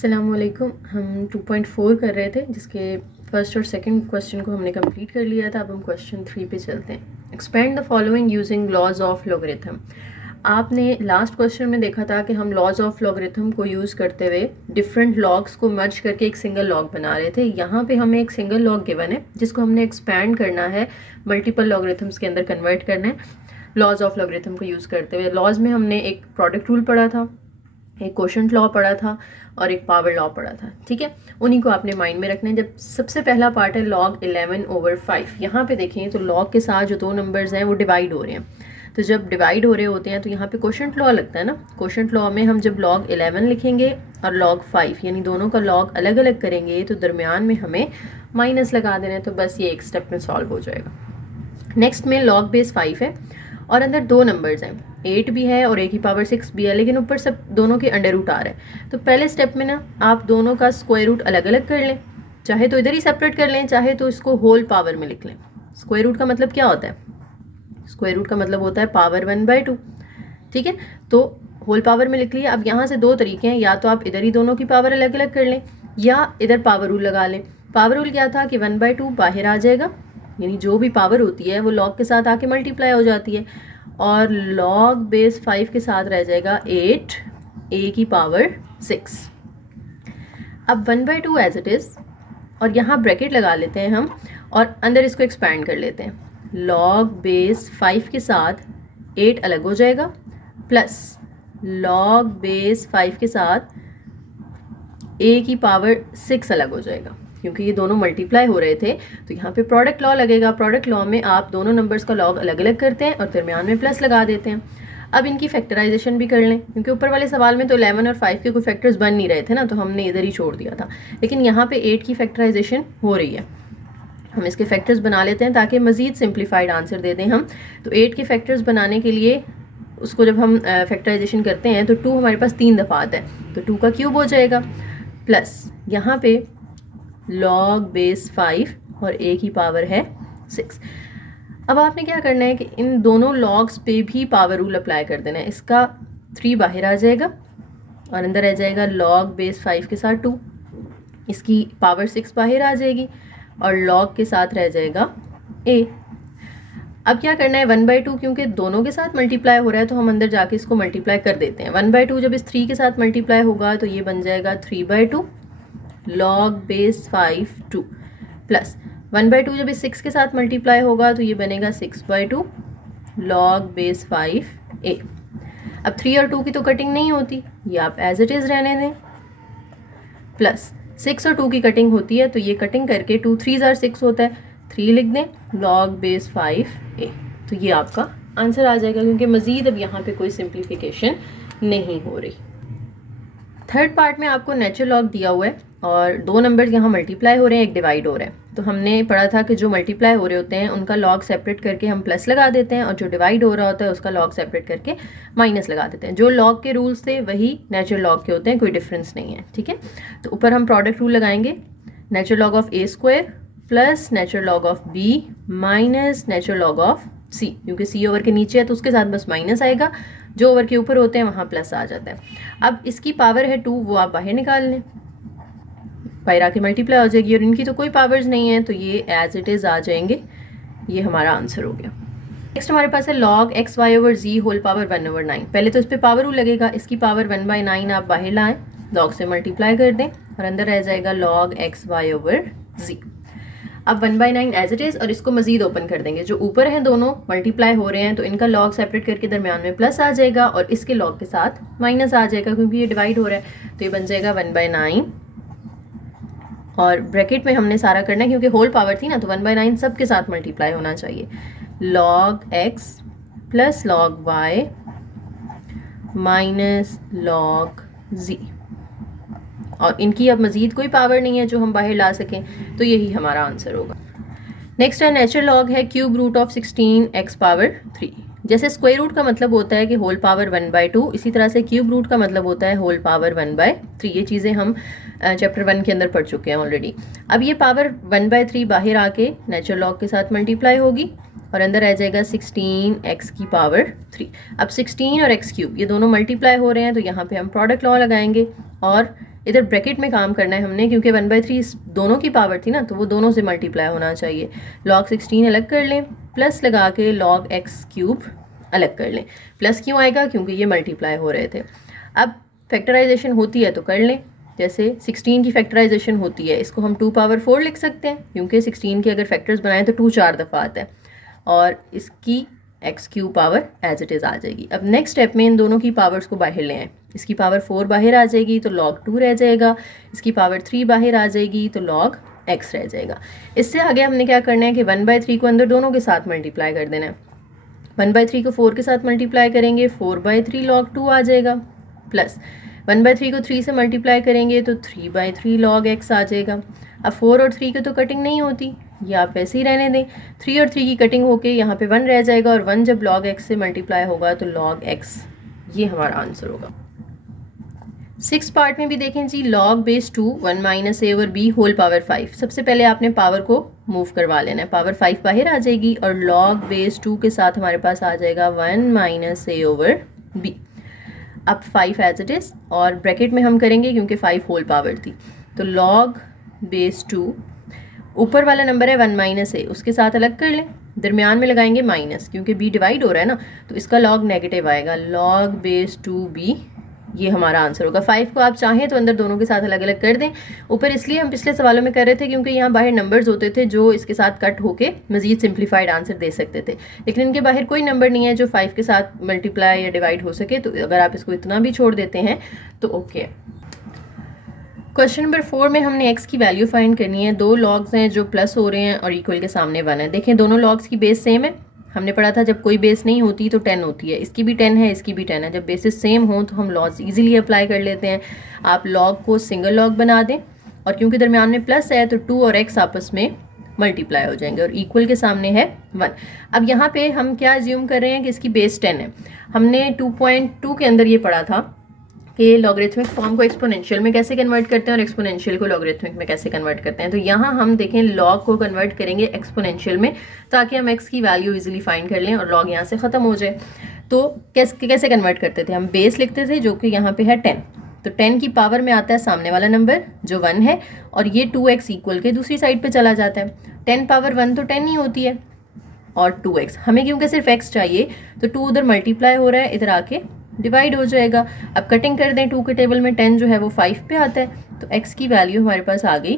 अस्सलामुअलैकुम। हम 2.4 कर रहे थे जिसके फर्स्ट और सेकंड क्वेश्चन को हमने कंप्लीट कर लिया था। अब हम क्वेश्चन 3 पे चलते हैं। Expand the following using laws of logarithm. आपने लास्ट क्वेश्चन में देखा था कि हम लॉज ऑफ लॉगरिथम को यूज़ करते हुए डिफरेंट लॉग्स को मर्ज करके एक सिंगल लॉग बना रहे थे। यहाँ पे हमें एक सिंगल लॉग गिवन है जिसको हमने एक्सपैंड करना है, मल्टीपल लॉगरिथम्स के अंदर कन्वर्ट करना है लॉज ऑफ लॉगरिथम को यूज़ करते हुए। लॉज में हमने एक प्रोडक्ट रूल पढ़ा था, एक कोशेंट लॉ पढ़ा था और एक पावर लॉ पढ़ा था। ठीक है, उन्हीं को आपने माइंड में रखना है। जब सबसे पहला पार्ट है log 11/5। यहाँ पे देखें तो log के साथ जो दो नंबर्स हैं वो डिवाइड हो रहे हैं। तो जब डिवाइड हो रहे होते हैं तो यहाँ पे कोशेंट लॉ लगता है ना। कोशेंट लॉ में हम जब log 11 लिखेंगे और log 5 यानी दोनों का log अलग अलग करेंगे तो दरमियान में हमें माइनस लगा देना है। तो बस ये एक स्टेप में सॉल्व हो जाएगा। नेक्स्ट में log बेस 5 है और अंदर दो नंबर्स हैं, 8 भी है और एक ही पावर 6 भी है, लेकिन ऊपर सब दोनों के अंडर रूट आ रहा है। तो पहले स्टेप में ना आप दोनों का स्क्वायर रूट अलग अलग कर लें, चाहे तो इधर ही सेपरेट कर लें, चाहे तो इसको होल पावर में लिख लें। स्क्वायर रूट का मतलब क्या होता है? स्क्वायर रूट का मतलब होता है पावर 1/2। ठीक है, तो होल पावर में लिख लिया। अब यहाँ से दो तरीके हैं, या तो आप इधर ही दोनों की पावर अलग अलग कर लें या इधर पावर रूल लगा लें। पावर रूल क्या था कि 1/2 बाहर आ जाएगा, यानी जो भी पावर होती है वो लॉग के साथ आके मल्टीप्लाई हो जाती है और log बेस 5 के साथ रह जाएगा 8 a की पावर 6। अब 1/2 एज इट इज़ और यहाँ ब्रैकेट लगा लेते हैं हम और अंदर इसको एक्सपैंड कर लेते हैं। log बेस 5 के साथ 8 अलग हो जाएगा प्लस log बेस 5 के साथ a की पावर 6 अलग हो जाएगा। क्योंकि ये दोनों मल्टीप्लाई हो रहे थे तो यहाँ पे प्रोडक्ट लॉ लगेगा। प्रोडक्ट लॉ में आप दोनों नंबर्स का लॉग अलग अलग करते हैं और दरमियान में प्लस लगा देते हैं। अब इनकी फैक्टराइजेशन भी कर लें, क्योंकि ऊपर वाले सवाल में तो 11 और 5 के कोई फैक्टर्स बन नहीं रहे थे ना, तो हमने इधर ही छोड़ दिया था। लेकिन यहाँ पे 8 की फैक्टराइजेशन हो रही है, हम इसके फैक्टर्स बना लेते हैं ताकि मज़ीद सिंप्लीफाइड आंसर दे दें हम। तो 8 के फैक्टर्स बनाने के लिए उसको जब हम फैक्टराइजेशन करते हैं तो 2 हमारे पास 3 दफ़ा आता है, तो 2 का क्यूब हो जाएगा प्लस यहाँ पे log बेस 5 और a की पावर है 6। अब आपने क्या करना है कि इन दोनों लॉग्स पे भी पावर रूल अप्लाई कर देना है। इसका 3 बाहर आ जाएगा और अंदर रह जाएगा log बेस 5 के साथ 2, इसकी पावर 6 बाहर आ जाएगी और log के साथ रह जाएगा a। अब क्या करना है 1/2, क्योंकि दोनों के साथ मल्टीप्लाई हो रहा है तो हम अंदर जाके इसको मल्टीप्लाई कर देते हैं। 1/2 जब इस 3 के साथ मल्टीप्लाई होगा तो ये बन जाएगा 3/2 log बेस 5 2 प्लस 1/2 जब इस 6 के साथ मल्टीप्लाई होगा तो ये बनेगा 6/2 log बेस 5 a। अब 3 और 2 की तो कटिंग नहीं होती, ये आप एज इट इज़ रहने दें, प्लस 6 और 2 की कटिंग होती है तो ये कटिंग करके 2 3s are 6 होता है, 3 लिख दें log बेस 5 a। तो ये आपका आंसर आ जाएगा, क्योंकि मज़ीद अब यहाँ पे कोई सिंप्लीफिकेशन नहीं हो रही। थर्ड पार्ट में आपको नेचुरल लॉग दिया हुआ है और दो नंबर्स यहाँ मल्टीप्लाई हो रहे हैं, एक डिवाइड हो रहा है। तो हमने पढ़ा था कि जो मल्टीप्लाई हो रहे होते हैं उनका लॉग सेपरेट करके हम प्लस लगा देते हैं और जो डिवाइड हो रहा होता है उसका लॉग सेपरेट करके माइनस लगा देते हैं। जो लॉग के रूल्स थे वही नेचुरल लॉग के होते हैं, कोई डिफरेंस नहीं है। ठीक है, तो ऊपर हम प्रोडक्ट रूल लगाएंगे, natural log of a square plus natural log of b minus natural log of c, क्योंकि c ओवर के नीचे है तो उसके साथ बस माइनस आएगा, जो ओवर के ऊपर होते हैं वहाँ प्लस आ जाता है। अब इसकी पावर है 2, वो आप बाहर निकाल लें, बाहर आके मल्टीप्लाई हो जाएगी और इनकी तो कोई पावर्स नहीं है तो ये एज इट इज़ आ जाएंगे। ये हमारा आंसर हो गया। नेक्स्ट हमारे पास है log xy over z whole power 1/9। पहले तो इस पर पावर रूल लगेगा, इसकी पावर 1/9 आप बाहर लाएं, log से मल्टीप्लाई कर दें और अंदर रह जाएगा log xy ओवर z। अब 1/9 एज इट इज़ और इसको मजीद ओपन कर देंगे। जो ऊपर हैं दोनों मल्टीप्लाई हो रहे हैं तो इनका लॉग सेपरेट करके दरमियान में प्लस आ जाएगा और इसके लॉग के साथ माइनस आ जाएगा, क्योंकि ये डिवाइड हो रहा है तो ये बन जाएगा 1/9 और ब्रैकेट में हमने सारा करना है क्योंकि होल पावर थी ना, तो 1/9 सब के साथ मल्टीप्लाई होना चाहिए। log x plus log y minus log z, और इनकी अब मज़ीद कोई पावर नहीं है जो हम बाहर ला सकें, तो यही हमारा आंसर होगा। नेक्स्ट है नेचुरल लॉग है cube root of 16x power 3। जैसे स्क्वायर रूट का मतलब होता है कि होल पावर 1/2, इसी तरह से क्यूब रूट का मतलब होता है होल पावर 1/3। ये चीज़ें हम चैप्टर 1 के अंदर पढ़ चुके हैं ऑलरेडी। अब ये पावर 1/3 बाहर आके नेचुरल लॉग के साथ मल्टीप्लाई होगी और अंदर आ जाएगा 16x की पावर 3। अब 16 और x क्यूब ये दोनों मल्टीप्लाई हो रहे हैं तो यहाँ पे हम प्रोडक्ट लॉ लगाएंगे और इधर ब्रैकेट में काम करना है हमने, क्योंकि 1/3 दोनों की पावर थी ना, तो वो दोनों से मल्टीप्लाई होना चाहिए। log 16 अलग कर लें, प्लस लगा के log x³ अलग कर लें। प्लस क्यों आएगा? क्योंकि ये मल्टीप्लाई हो रहे थे। अब फैक्टराइजेशन होती है तो कर लें। जैसे 16 की फैक्टराइजेशन होती है, इसको हम 2⁴ लिख सकते हैं, क्योंकि 16 के अगर फैक्टर्स बनाएं तो 2 4 दफ़ा आता है, और इसकी x³ power as it is आ जाएगी। अब नेक्स्ट स्टेप में इन दोनों की पावर्स को बाहर ले आएँ। इसकी पावर 4 बाहर आ जाएगी तो log 2 रह जाएगा, इसकी पावर 3 बाहर आ जाएगी तो log x रह जाएगा। इससे आगे हमने क्या करना है कि 1/3 को अंदर दोनों के साथ मल्टीप्लाई कर देना है। 1/3 को 4 के साथ मल्टीप्लाई करेंगे, 4/3 log 2 आ जाएगा, प्लस 1/3 को 3 से मल्टीप्लाई करेंगे तो 3/3 log x आ जाएगा। अब 4 और 3 की तो कटिंग नहीं होती, ये आप वैसे ही रहने दें। 3 और 3 की कटिंग होके यहाँ पे 1 रह जाएगा, और 1 जब log x से मल्टीप्लाई होगा तो log x, ये हमारा आंसर होगा। 6 पार्ट में भी देखें जी, log base 2 1 - a over b whole power 5। सबसे पहले आपने पावर को मूव करवा लेना है, पावर 5 बाहर आ जाएगी और log base 2 के साथ हमारे पास आ जाएगा 1 - a ओवर b। अब 5 एज इट इज़, और ब्रैकेट में हम करेंगे क्योंकि 5 होल पावर थी, तो log base 2 ऊपर वाला नंबर है 1 - a, उसके साथ अलग कर लें, दरमियान में लगाएंगे माइनस, क्योंकि b डिवाइड हो रहा है ना, तो इसका log नेगेटिव आएगा, log base 2b, ये हमारा आंसर होगा। 5 को आप चाहें तो अंदर दोनों के साथ अलग अलग कर दें। ऊपर इसलिए हम पिछले सवालों में कर रहे थे क्योंकि यहाँ बाहर नंबर्स होते थे जो इसके साथ कट होके मजीद सिंप्लीफाइड आंसर दे सकते थे, लेकिन इनके बाहर कोई नंबर नहीं है जो 5 के साथ मल्टीप्लाई या डिवाइड हो सके, तो अगर आप इसको इतना भी छोड़ देते हैं तो ओके। क्वेश्चन नंबर 4 में हमने x की वैल्यू फाइंड करनी है। दो लॉग्स हैं जो प्लस हो रहे हैं और इक्वल के सामने 1 है। देखें दोनों लॉग्स की बेस सेम है, हमने पढ़ा था जब कोई बेस नहीं होती तो 10 होती है, इसकी भी 10 है, इसकी भी 10 है। जब बेसिस सेम हो तो हम लॉज इजीली अप्लाई कर लेते हैं। आप लॉग को सिंगल लॉग बना दें, और क्योंकि दरमियान में प्लस है तो 2 और x आपस में मल्टीप्लाई हो जाएंगे, और इक्वल के सामने है 1। अब यहाँ पे हम क्या अज्यूम कर रहे हैं कि इसकी बेस 10 है। हमने 2.2 के अंदर ये पढ़ा था कि लॉगरिथमिक फॉर्म को एक्सपोनेंशियल में कैसे कन्वर्ट करते हैं और एक्सपोनेंशियल को लॉगरिथमिक में कैसे कन्वर्ट करते हैं। तो यहाँ हम देखें लॉग को कन्वर्ट करेंगे एक्सपोनेंशियल में, ताकि हम x की वैल्यू इजीली फाइंड कर लें और लॉग यहाँ से ख़त्म हो जाए। तो कैसे कन्वर्ट करते थे? हम बेस लिखते थे जो कि यहाँ पे है 10, तो 10 की पावर में आता है सामने वाला नंबर जो 1 है, और ये 2x इक्वल के दूसरी साइड पर चला जाता है। 10 पावर 1 तो 10 ही होती है, और 2x हमें क्योंकि सिर्फ x चाहिए तो 2 उधर मल्टीप्लाई हो रहा है, इधर आके डिवाइड हो जाएगा। अब कटिंग कर दें, 2 के टेबल में 10 जो है वो 5 पे आता है, तो x की वैल्यू हमारे पास आ गई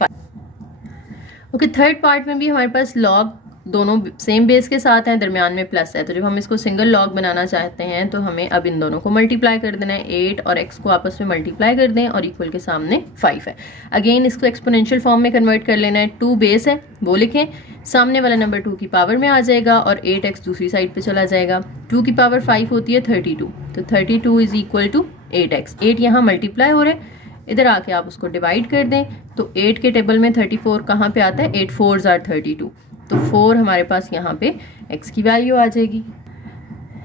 5। ओके, थर्ड पार्ट में भी हमारे पास लॉग दोनों सेम बेस के साथ हैं, दरमियान में प्लस है, तो जब हम इसको सिंगल लॉग बनाना चाहते हैं तो हमें अब इन दोनों को मल्टीप्लाई कर देना है। 8 और x को आपस में मल्टीप्लाई कर दें, और इक्वल के सामने 5 है। अगेन इसको एक्सपोनेंशियल फॉर्म में कन्वर्ट कर लेना है। 2 बेस है वो लिखें, सामने वाला नंबर 2 की पावर में आ जाएगा, और 8x दूसरी साइड पे चला जाएगा। 2 की पावर 5 होती है 32, तो 32 इज इक्वल टू 8x। 8 यहाँ मल्टीप्लाई हो रहे हैं, इधर आके आप उसको डिवाइड कर दें, तो 8 के टेबल में 34 कहाँ पे आता है? 8 4s are 32, तो 4 हमारे पास यहाँ पे x की वैल्यू आ जाएगी।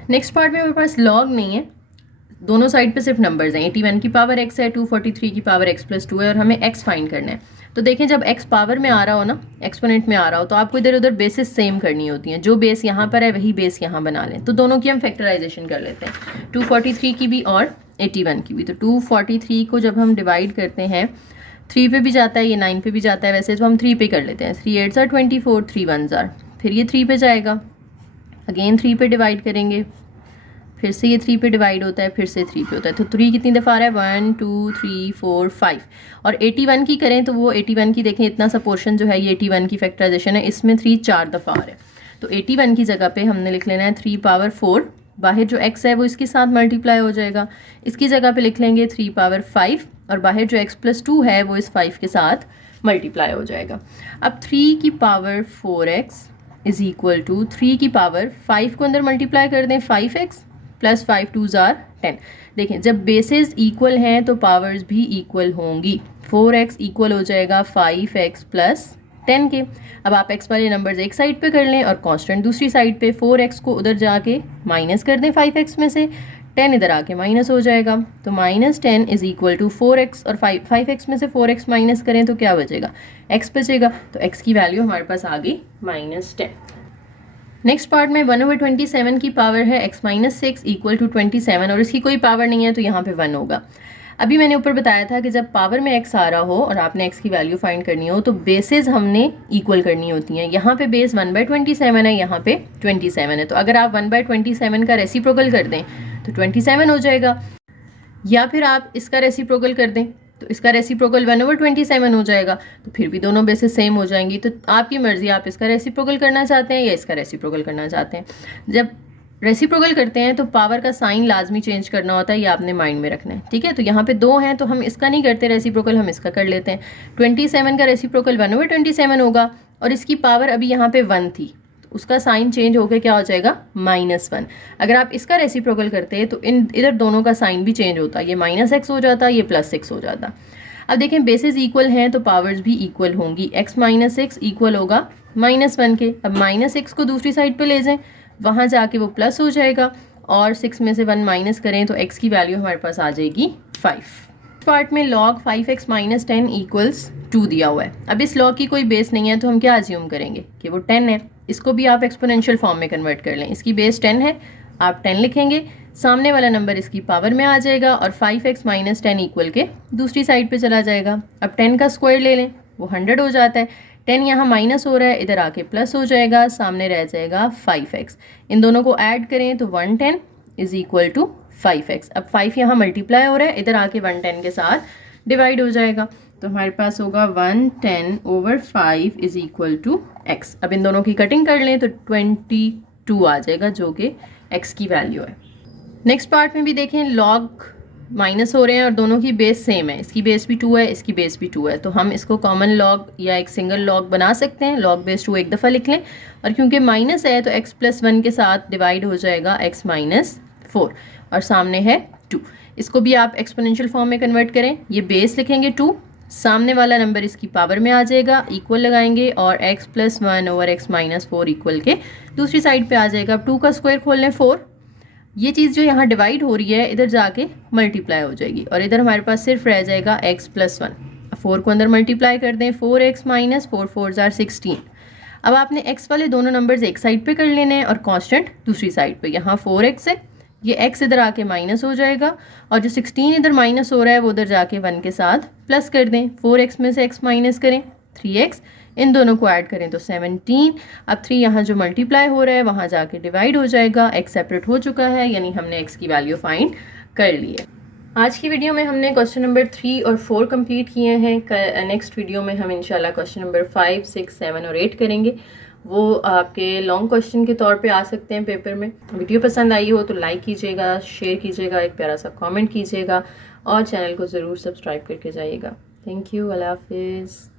नेक्स्ट पार्ट में हमारे पास लॉग नहीं है, दोनों साइड पे सिर्फ नंबर्स हैं। 81 की पावर x है, 243 की पावर x + 2 है, और हमें x फाइंड करना है। तो देखें जब x पावर में आ रहा हो ना, एक्सपोनेंट में आ रहा हो, तो आपको इधर उधर बेसिस सेम करनी होती हैं। जो बेस यहाँ पर है वही बेस यहाँ बना लें। तो दोनों की हम फैक्टराइजेशन कर लेते हैं, 243 की भी और 81 की भी। तो 243 को जब हम डिवाइड करते हैं, 3 पे भी जाता है, ये 9 पे भी जाता है, वैसे तो हम 3 पे कर लेते हैं। 3 8s are 24, 3 1s are, फिर ये 3 पे जाएगा, अगेन 3 पे डिवाइड करेंगे, फिर से ये 3 पे डिवाइड होता है, फिर से 3 पे होता है। तो 3 कितनी दफ़ा आ रहा है? 1 2 3 4 5। और 81 की करें तो वो 81 की देखें, इतना सा पोर्शन जो है ये 81 की फैक्टराइजेशन है, इसमें 3 4 दफ़ा आ रहा है। तो 81 की जगह पे हमने लिख लेना है 3 पावर 4, बाहर जो x है वो इसके साथ मल्टीप्लाई हो जाएगा। इसकी जगह पे लिख लेंगे 3 पावर 5, और बाहर जो x + 2 है वो इस 5 के साथ मल्टीप्लाई हो जाएगा। अब 3 की power 4x is equal to 3 की पावर 5 को अंदर मल्टीप्लाई कर दें, 5x + 5 2s are 10। देखें जब बेसेस इक्वल हैं तो पावर्स भी इक्वल होंगी। 4x इक्वल हो जाएगा 5x + 10 के। अब आप x वाले नंबर्स एक साइड पे कर लें और कांस्टेंट दूसरी साइड पे। 4x को उधर जाके माइनस कर दें 5x में से, 10 इधर आके माइनस हो जाएगा, तो -10 इज इक्वल टू 4x, और 5x में से 4x माइनस करें तो क्या बचेगा? x बचेगा। तो x की वैल्यू हमारे पास आ गई -10। नेक्स्ट पार्ट में 1/27 की पावर है x - 6 इक्वल टू 27, और इसकी कोई पावर नहीं है तो यहाँ पे 1 होगा। अभी मैंने ऊपर बताया था कि जब पावर में x आ रहा हो और आपने x की वैल्यू फाइंड करनी हो तो बेसेस हमने इक्वल करनी होती हैं। यहाँ पे बेस 1/27 है, यहाँ पे 27 है, तो अगर आप 1/27 का रेसिप्रोकल कर दें तो 27 हो जाएगा, या फिर आप इसका रेसिप्रोकल कर दें तो इसका रेसिप्रोकल 1/27 हो जाएगा, तो फिर भी दोनों बेसेस सेम हो जाएंगी। तो आपकी मर्जी, आप इसका रेसिप्रोकल करना चाहते हैं या इसका रेसिप्रोकल करना चाहते हैं। जब रेसिप्रोकल करते हैं तो पावर का साइन लाजमी चेंज करना होता है, ये आपने माइंड में रखना है, ठीक है। तो यहाँ पे 2 हैं तो हम इसका नहीं करते रेसिप्रोकल, हम इसका कर लेते हैं। 27 का रेसिप्रोकल 1/27 होगा और इसकी पावर अभी यहाँ पे 1 थी, तो उसका साइन चेंज होकर क्या हो जाएगा, -1। अगर आप इसका रेसिप्रोकल करते हैं तो इधर दोनों का साइन भी चेंज होता, ये -x हो जाता, ये +6 हो जाता। अब देखें बेसिस इक्वल हैं तो पावर्स भी इक्वल होंगी। x - 6 इक्वल होगा -1 के। अब -6 को दूसरी साइड पे ले जाएं, वहाँ जाके वो प्लस हो जाएगा और 6 में से 1 माइनस करें तो x की वैल्यू हमारे पास आ जाएगी 5। पार्ट में log 5x - 10 = 2 दिया हुआ है। अब इस log की कोई बेस नहीं है तो हम क्या अज्यूम करेंगे कि वो 10 है। इसको भी आप एक्सपोनेंशियल फॉर्म में कन्वर्ट कर लें। इसकी बेस 10 है, आप 10 लिखेंगे, सामने वाला नंबर इसकी पावर में आ जाएगा और 5x - 10 इक्वल के दूसरी साइड पे चला जाएगा। अब 10 का स्क्वायर ले लें, वो 100 हो जाता है। 10 यहाँ माइनस हो रहा है, इधर आके प्लस हो जाएगा, सामने रह जाएगा 5x। इन दोनों को ऐड करें तो 110 = 5x। अब 5 यहाँ मल्टीप्लाई हो रहा है, इधर आके 110 के साथ डिवाइड हो जाएगा, तो हमारे पास होगा 110/5 = x। अब इन दोनों की कटिंग कर लें तो 22 आ जाएगा, जो कि x की वैल्यू है। नेक्स्ट पार्ट में भी देखें, लॉग माइनस हो रहे हैं और दोनों की बेस सेम है। इसकी बेस भी 2 है, इसकी बेस भी 2 है, तो हम इसको कॉमन लॉग या एक सिंगल लॉग बना सकते हैं। लॉग बेस 2 एक दफ़ा लिख लें और क्योंकि माइनस है तो x + 1 के साथ डिवाइड हो जाएगा x - 4 और सामने है 2। इसको भी आप एक्सपोनेंशियल फॉर्म में कन्वर्ट करें। ये बेस लिखेंगे 2, सामने वाला नंबर इसकी पावर में आ जाएगा, इक्वल लगाएंगे और x + 1/x - 4 इक्वल के दूसरी साइड पे आ जाएगा। अब 2 का स्क्वायर खोल लें 4, ये चीज़ जो यहाँ डिवाइड हो रही है इधर जाके मल्टीप्लाई हो जाएगी और इधर हमारे पास सिर्फ रह जाएगा x + 1। 4 को अंदर मल्टीप्लाई कर दें, 4x - 4 4 = 16। अब आपने x वाले दोनों नंबर्स एक साइड पे कर लेने हैं और कांस्टेंट दूसरी साइड पे। यहाँ 4x है, ये x इधर आके माइनस हो जाएगा और जो 16 इधर माइनस हो रहा है वो उधर जाके 1 के साथ प्लस कर दें। 4x में से x माइनस करें 3x, इन दोनों को ऐड करें तो 17। अब 3 यहाँ जो मल्टीप्लाई हो रहा है वहाँ जाके डिवाइड हो जाएगा, x सेपरेट हो चुका है, यानी हमने x की वैल्यू फाइंड कर ली है। आज की वीडियो में हमने क्वेश्चन नंबर 3 और 4 कंप्लीट किए हैं। नेक्स्ट वीडियो में हम इंशाल्लाह क्वेश्चन नंबर 5, 6, 7 और 8 करेंगे। वो आपके लॉन्ग क्वेश्चन के तौर पे आ सकते हैं पेपर में। वीडियो पसंद आई हो तो लाइक कीजिएगा, शेयर कीजिएगा, एक प्यारा सा कमेंट कीजिएगा और चैनल को ज़रूर सब्सक्राइब करके जाइएगा। थैंक यू, अल्लाह हाफिज़।